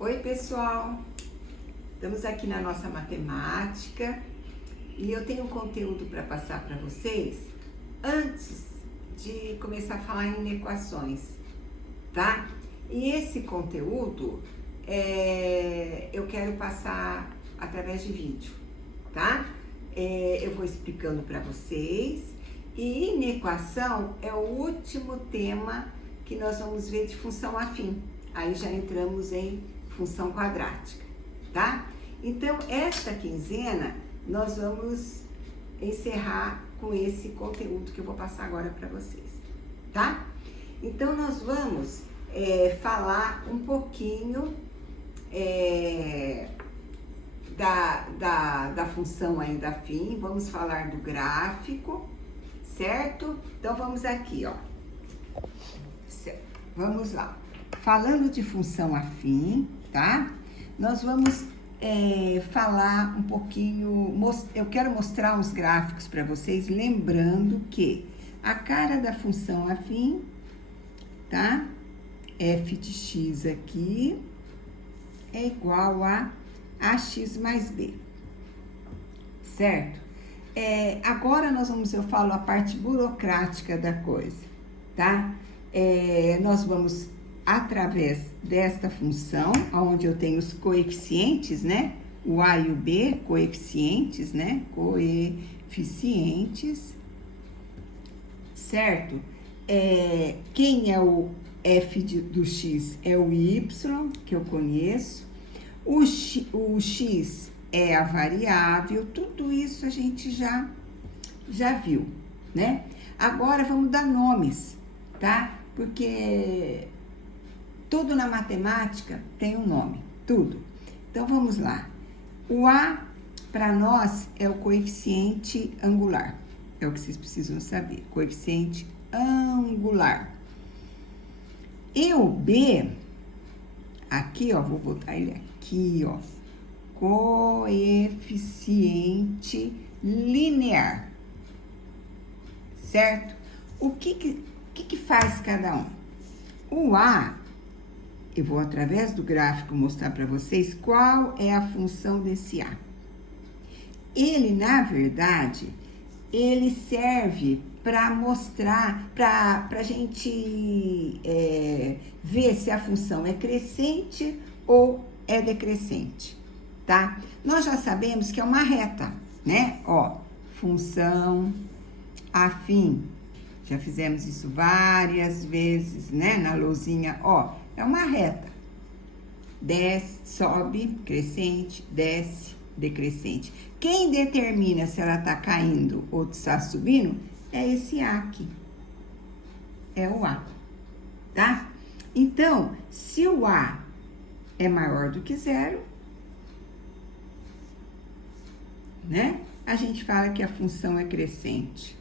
Oi, pessoal! Estamos aqui na nossa matemática e eu tenho um conteúdo para passar para vocês antes de começar a falar em equações, tá? E esse conteúdo eu quero passar através de vídeo, tá? Eu vou explicando para vocês e inequação é o último tema que nós vamos ver de função afim. Aí já entramos em função quadrática, tá? Então, esta quinzena, nós vamos encerrar com esse conteúdo que eu vou passar agora para vocês, tá? Então, nós vamos falar um pouquinho da função ainda afim, vamos falar do gráfico, certo? Então, vamos aqui, ó. Certo. Vamos lá. Falando de função afim, tá? Nós vamos falar um pouquinho, eu quero mostrar uns gráficos para vocês, lembrando que a cara da função afim, tá? F de x aqui é igual a ax mais b, certo? Agora eu falo a parte burocrática da coisa, tá? Nós vamos através desta função, onde eu tenho os coeficientes, né? O A e o B, coeficientes, né? Coeficientes, certo? Quem é o f do x? É o y, que eu conheço. O x é a variável, tudo isso a gente já viu, né? Agora vamos dar nomes, tá? Porque tudo na matemática tem um nome, tudo. Então, vamos lá. O A, para nós, é o coeficiente angular. É o que vocês precisam saber, coeficiente angular. E o B, aqui, ó, vou botar ele aqui, ó. Coeficiente linear, certo? O que faz cada um? O A, eu vou através do gráfico mostrar para vocês qual é a função desse A. Ele, na verdade, ele serve para mostrar, para a gente ver se a função é crescente ou é decrescente, tá? Nós já sabemos que é uma reta, né? Ó, função afim. Já fizemos isso várias vezes, né? Na lousinha, ó, é uma reta. Desce, sobe, crescente, desce, decrescente. Quem determina se ela tá caindo ou está subindo é esse A aqui. É o A, tá? Então, se o A é maior do que zero, né? A gente fala que a função é crescente.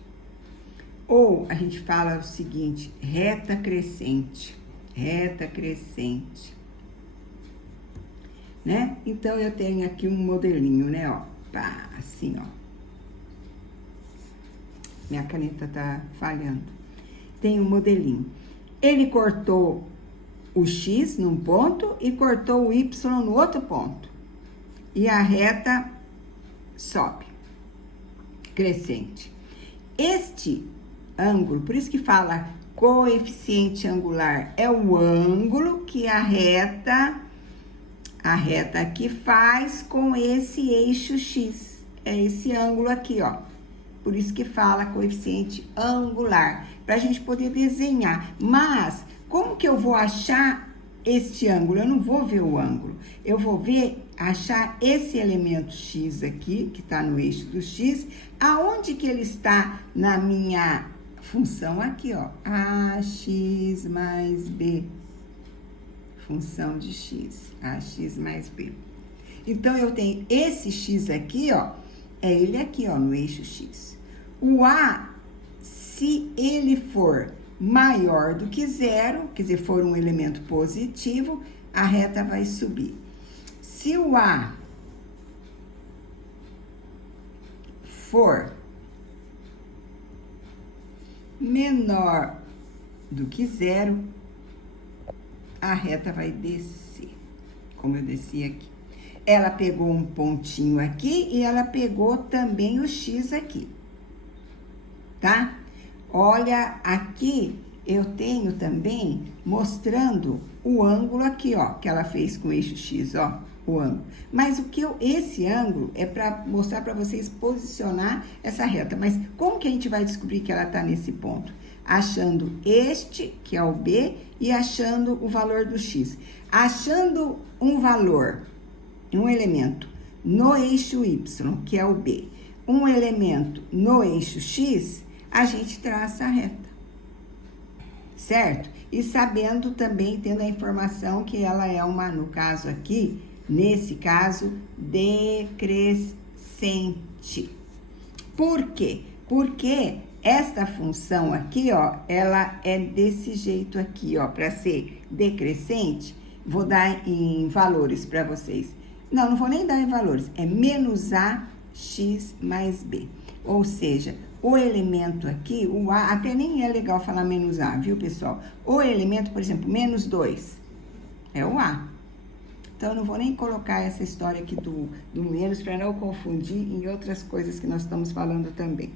Ou a gente fala o seguinte, reta crescente, né? Então, eu tenho aqui um modelinho, né, ó, pá, assim, ó. Minha caneta tá falhando. Tem um modelinho. Ele cortou o x num ponto e cortou o y no outro ponto. E a reta sobe, crescente. Este ângulo, por isso que fala coeficiente angular, é o ângulo que a reta aqui faz com esse eixo x. É esse ângulo aqui, ó. Por isso que fala coeficiente angular, para a gente poder desenhar. Mas, como que eu vou achar este ângulo? Eu não vou ver o ângulo. Eu vou achar esse elemento x aqui, que está no eixo do x, aonde que ele está na minha função aqui, ó, ax mais b, função de x, ax mais b. Então, eu tenho esse x aqui, ó, é ele aqui, ó, no eixo x. O A, se ele for maior do que zero, quer dizer, for um elemento positivo, a reta vai subir. Se o A for menor do que zero, a reta vai descer, como eu desci aqui. Ela pegou um pontinho aqui e ela pegou também o X aqui, tá? Olha, aqui eu tenho também mostrando o ângulo aqui, ó, que ela fez com o eixo X, ó, o ângulo. Mas esse ângulo é para mostrar para vocês posicionar essa reta. Mas como que a gente vai descobrir que ela tá nesse ponto? Achando este, que é o B, e achando o valor do X. Achando um valor, um elemento no eixo Y, que é o B, um elemento no eixo X, a gente traça a reta, certo? E sabendo também, tendo a informação que ela é uma, no caso aqui, nesse caso, decrescente. Por quê? Porque esta função aqui, ó, ela é desse jeito aqui, ó, para ser decrescente, vou dar em valores para vocês. Não vou nem dar em valores, é menos AX mais B. Ou seja, o elemento aqui, o A, até nem é legal falar menos A, viu, pessoal? O elemento, por exemplo, menos 2, é o A. Então, eu não vou nem colocar essa história aqui do menos para não confundir em outras coisas que nós estamos falando também.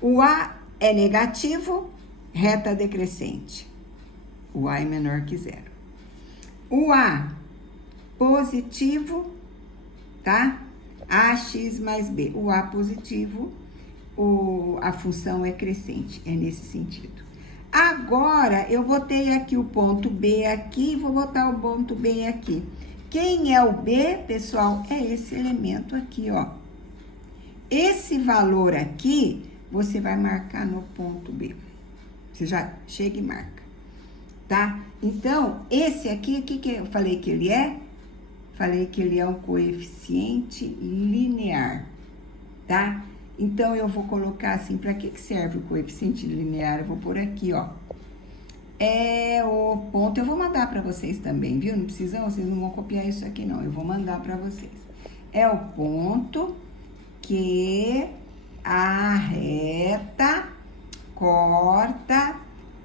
O A é negativo, reta decrescente. O A é menor que zero. O A positivo, tá? AX mais B. O A positivo, a função é crescente, é nesse sentido. Agora, eu botei aqui o ponto B aqui, vou botar o ponto B aqui. Quem é o B, pessoal? É esse elemento aqui, ó. Esse valor aqui, você vai marcar no ponto B. Você já chega e marca, tá? Então, esse aqui, o que eu falei que ele é? Falei que ele é um coeficiente linear, tá? Então, eu vou colocar assim, para que serve o coeficiente linear? Eu vou pôr aqui, ó. É o ponto, eu vou mandar para vocês também, viu? Não precisam, vocês não vão copiar isso aqui, não. Eu vou mandar para vocês. É o ponto que a reta corta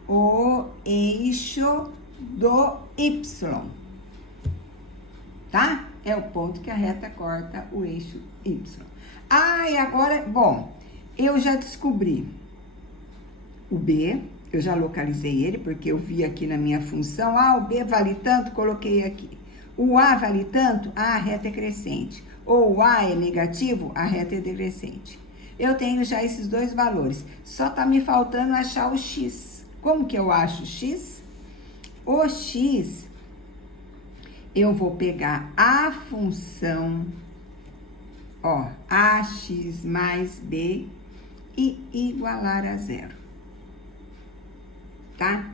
o eixo do Y, tá? É o ponto que a reta corta o eixo Y. Ah, e agora, bom, eu já descobri o B, eu já localizei ele, porque eu vi aqui na minha função, o B vale tanto, coloquei aqui. O A vale tanto, a reta é crescente. Ou o A é negativo, a reta é decrescente. Eu tenho já esses dois valores, só tá me faltando achar o X. Como que eu acho o X? O X, eu vou pegar a função, ó, AX mais B e igualar a zero. Tá?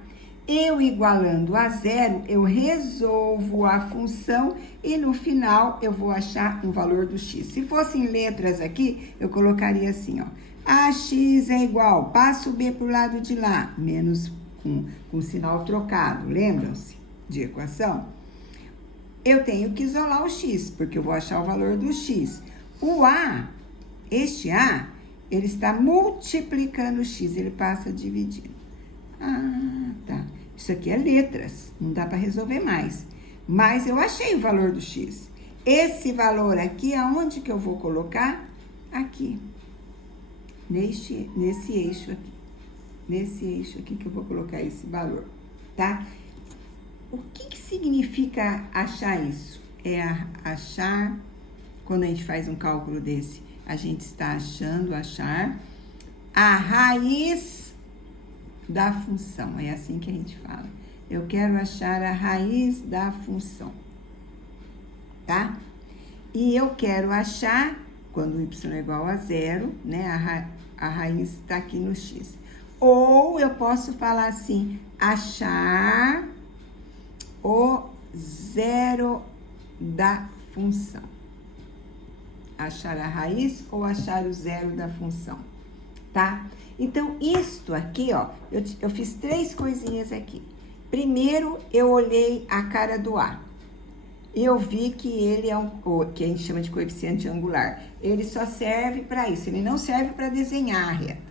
Eu igualando a zero, eu resolvo a função e no final eu vou achar um valor do X. Se fossem letras aqui, eu colocaria assim, ó. AX é igual, passo o B pro lado de lá, menos com sinal trocado, lembram-se de equação? Eu tenho que isolar o X, porque eu vou achar o valor do X. O A, este A, ele está multiplicando o X, ele passa dividindo. Ah, tá. Isso aqui é letras, não dá para resolver mais. Mas eu achei o valor do X. Esse valor aqui, aonde que eu vou colocar? Aqui. Nesse eixo aqui. Nesse eixo aqui que eu vou colocar esse valor, tá? O que significa achar isso? É achar, quando a gente faz um cálculo desse, a gente está achar a raiz da função, é assim que a gente fala. Eu quero achar a raiz da função, tá? E eu quero achar, quando o y é igual a zero, né? A raiz está aqui no x. Ou eu posso falar assim, achar o zero da função. Achar a raiz ou achar o zero da função, tá? Então, isto aqui, ó, eu fiz 3 coisinhas aqui. Primeiro, eu olhei a cara do A. Eu vi que ele é que a gente chama de coeficiente angular. Ele só serve para isso, ele não serve para desenhar a reta.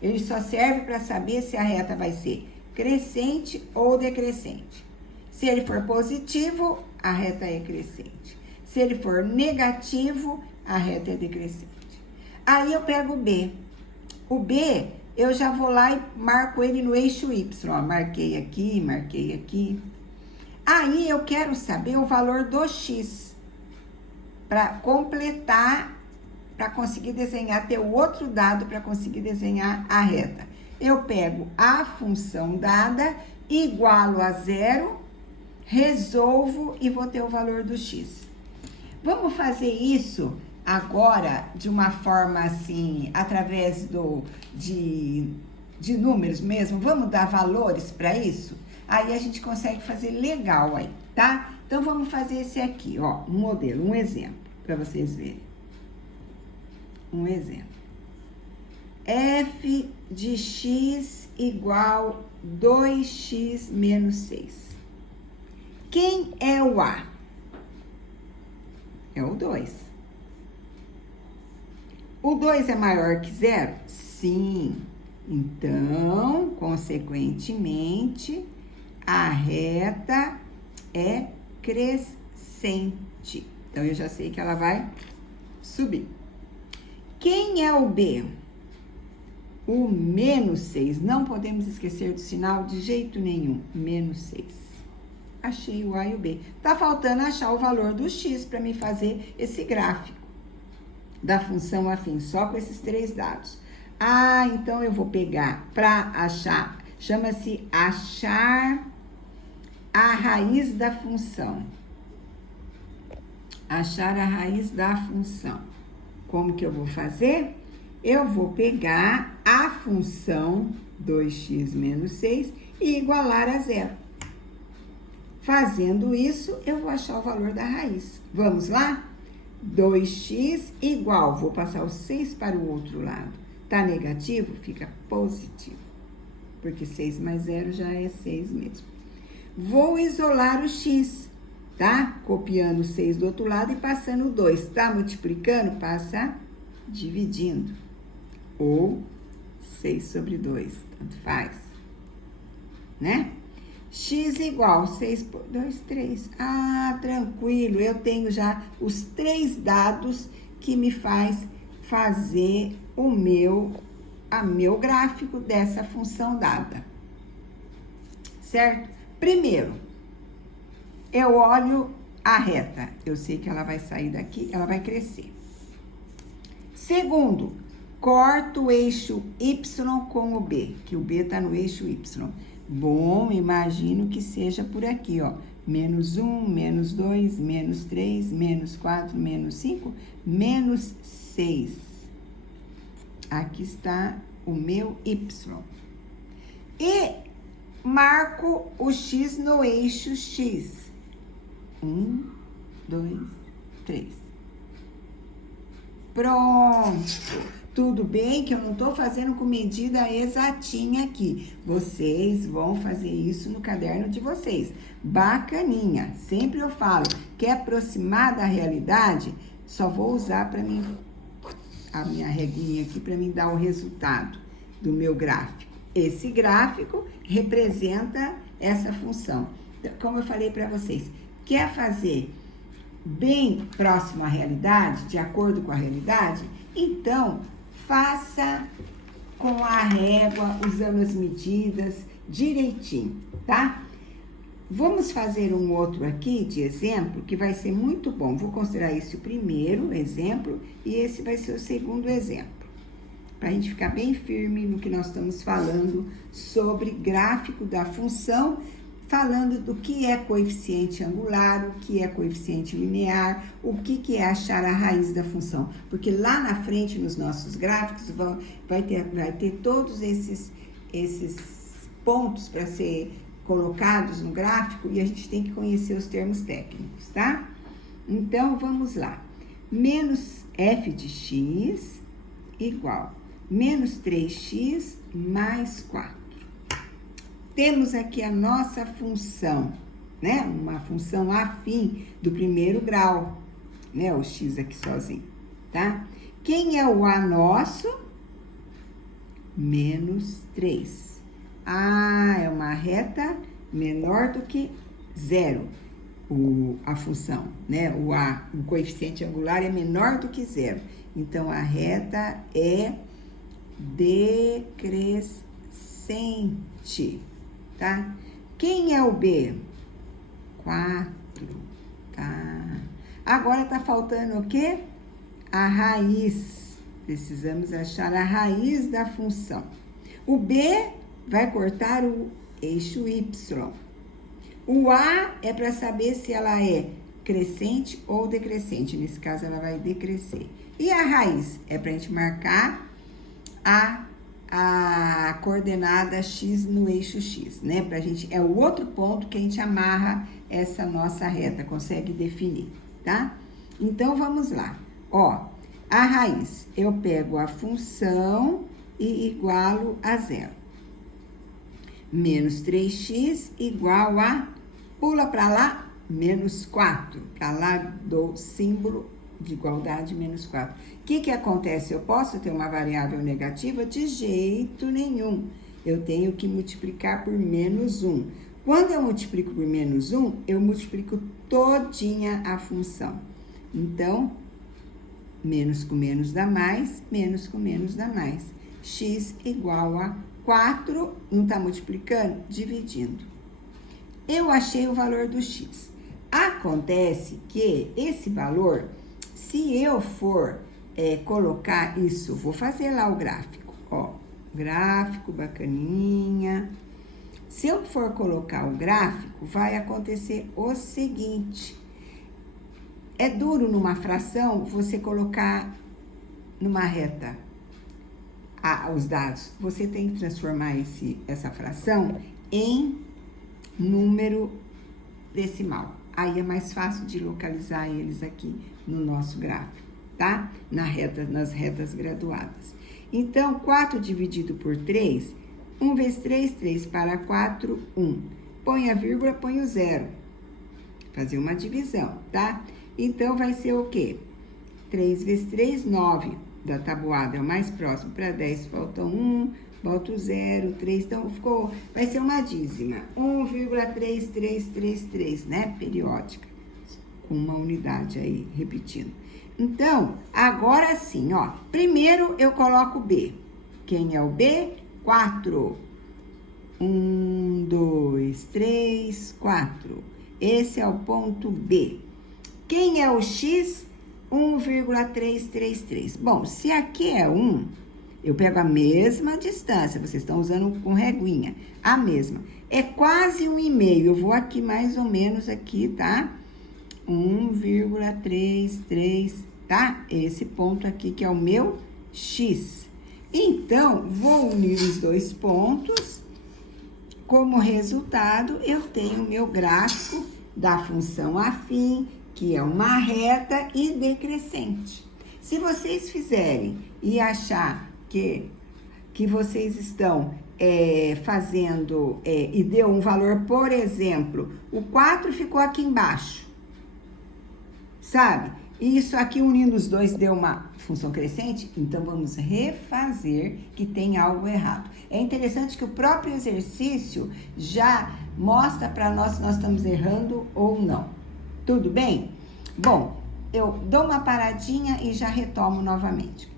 Ele só serve para saber se a reta vai ser crescente ou decrescente. Se ele for positivo, a reta é crescente. Se ele for negativo, a reta é decrescente. Aí eu pego o B. O B, eu já vou lá e marco ele no eixo Y. Ó, marquei aqui, marquei aqui. Aí eu quero saber o valor do X. Para completar, para conseguir desenhar, ter o outro dado para conseguir desenhar a reta. Eu pego a função dada, igualo a 0, resolvo e vou ter o valor do X. Vamos fazer isso agora de uma forma assim, através de números mesmo? Vamos dar valores para isso? Aí a gente consegue fazer legal aí, tá? Então, vamos fazer esse aqui, ó, um modelo, um exemplo, para vocês verem. Um exemplo. F de x igual 2x menos 6. Quem é o A? É o 2. O 2 é maior que 0? Sim. Então, consequentemente, a reta é crescente. Então, eu já sei que ela vai subir. Quem é o B? O menos 6. Não podemos esquecer do sinal de jeito nenhum. Menos 6. Achei o A e o B. Tá faltando achar o valor do X para me fazer esse gráfico da função afim, só com esses 3 dados. Ah, então eu vou pegar para achar, chama-se achar a raiz da função. Achar a raiz da função. Como que eu vou fazer? Eu vou pegar a função 2x menos 6 e igualar a 0. Fazendo isso, eu vou achar o valor da raiz. Vamos lá? 2x igual, vou passar o 6 para o outro lado. Tá negativo? Fica positivo. Porque 6 mais 0 já é 6 mesmo. Vou isolar o x, tá? Copiando o 6 do outro lado e passando o 2. Tá multiplicando? Passa dividindo. Ou 6 sobre 2, tanto faz. Né? X igual 6 por 2, 3. Ah, tranquilo, eu tenho já os 3 dados que me faz fazer o meu gráfico dessa função dada. Certo? Primeiro, eu olho a reta. Eu sei que ela vai sair daqui, ela vai crescer. Segundo, corto o eixo Y com o B, que o B está no eixo Y. Bom, imagino que seja por aqui, ó. Menos 1, menos 2, menos 3, menos 4, menos 5, menos 6. Aqui está o meu Y. E marco o X no eixo X. 1, 2, 3. Pronto. Tudo bem que eu não estou fazendo com medida exatinha aqui. Vocês vão fazer isso no caderno de vocês. Bacaninha. Sempre eu falo, quer aproximar da realidade? Só vou usar para mim a minha reguinha aqui para mim dar o resultado do meu gráfico. Esse gráfico representa essa função. Então, como eu falei para vocês, quer fazer bem próximo à realidade, de acordo com a realidade? Então, faça com a régua, usando as medidas direitinho, tá? Vamos fazer um outro aqui de exemplo, que vai ser muito bom. Vou considerar esse o primeiro exemplo e esse vai ser o segundo exemplo. Para a gente ficar bem firme no que nós estamos falando sobre gráfico da função, falando do que é coeficiente angular, o que é coeficiente linear, o que é achar a raiz da função. Porque lá na frente, nos nossos gráficos, vai ter todos esses pontos para ser colocados no gráfico e a gente tem que conhecer os termos técnicos, tá? Então, vamos lá. Menos f de x igual menos 3x mais 4. Temos aqui a nossa função, né? Uma função afim do primeiro grau, né? O x aqui sozinho, tá? Quem é o a nosso? Menos 3. Ah, é uma reta menor do que 0. a função, né? O coeficiente angular é menor do que zero. Então, a reta é decrescente, tá? Quem é o B? 4, tá? Agora tá faltando o quê? A raiz. Precisamos achar a raiz da função. O B vai cortar o eixo Y. O A é para saber se ela é crescente ou decrescente. Nesse caso, ela vai decrescer. E a raiz é para a gente marcar a coordenada X no eixo X, né? Pra gente, é o outro ponto que a gente amarra essa nossa reta, consegue definir, tá? Então, vamos lá. Ó, a raiz, eu pego a função e igualo a zero. Menos 3x igual a, pula para lá, menos 4. Para lá do símbolo de igualdade, menos 4. O que acontece? Eu posso ter uma variável negativa? De jeito nenhum. Eu tenho que multiplicar por menos 1. Quando eu multiplico por menos 1, eu multiplico todinha a função. Então, menos com menos dá mais, menos com menos dá mais. X igual a 4, não está multiplicando? Dividindo. Eu achei o valor do x. Acontece que esse valor, se eu for colocar isso, vou fazer lá o gráfico, ó, gráfico bacaninha. Se eu for colocar o gráfico, vai acontecer o seguinte. É duro numa fração você colocar numa reta os dados. Você tem que transformar essa fração em número decimal. Aí é mais fácil de localizar eles aqui no nosso gráfico, tá? Nas retas graduadas. Então, 4 dividido por 3, 1 vezes 3, 3 para 4, 1. Põe a vírgula, põe o zero. Fazer uma divisão, tá? Então, vai ser o quê? 3 vezes 3, 9. Da tabuada é o mais próximo para 10, falta 1, bota o 0, 3, então vai ser uma dízima, 1,3333, né, periódica, com uma unidade aí, repetindo. Então, agora sim, ó, primeiro eu coloco o B. Quem é o B? 4. 1, 2, 3, 4. Esse é o ponto B. Quem é o X? 1,333. Bom, se aqui é 1, eu pego a mesma distância. Vocês estão usando com reguinha. A mesma. É quase 1,5. Eu vou aqui mais ou menos aqui, tá? 1,33, tá? Esse ponto aqui que é o meu X. Então, vou unir os dois pontos. Como resultado, eu tenho o meu gráfico da função afim, que é uma reta e decrescente. Se vocês fizerem e achar que vocês estão fazendo e deu um valor, por exemplo, o 4 ficou aqui embaixo, sabe? E isso aqui unindo os dois deu uma função crescente, então vamos refazer que tem algo errado. É interessante que o próprio exercício já mostra para nós se nós estamos errando ou não. Tudo bem? Bom, eu dou uma paradinha e já retomo novamente.